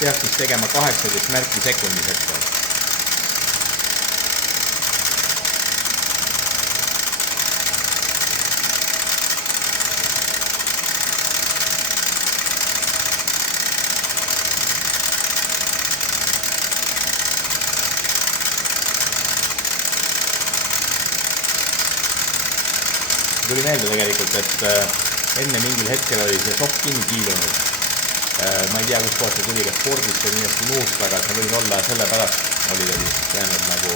Peaks siis tegema 18 märki sekundis hetkel. Tuli meelde tegelikult, et enne mingil hetkel oli see sokk kinni kiilunud. Ma ei tea, kus kohast see tuli, kas spordist või millestki muust, aga see võis olla selle pärast oli ta lihtsalt jäänud nagu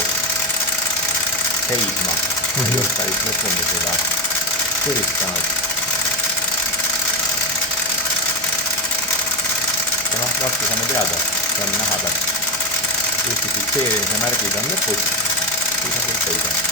seisma. Ei olnud päris lõpuni seda süristanud. Ja noh, varsti saame teada, see on näha, kas Eesti fikseerimise märgid on lõpus, siis on kõik õige.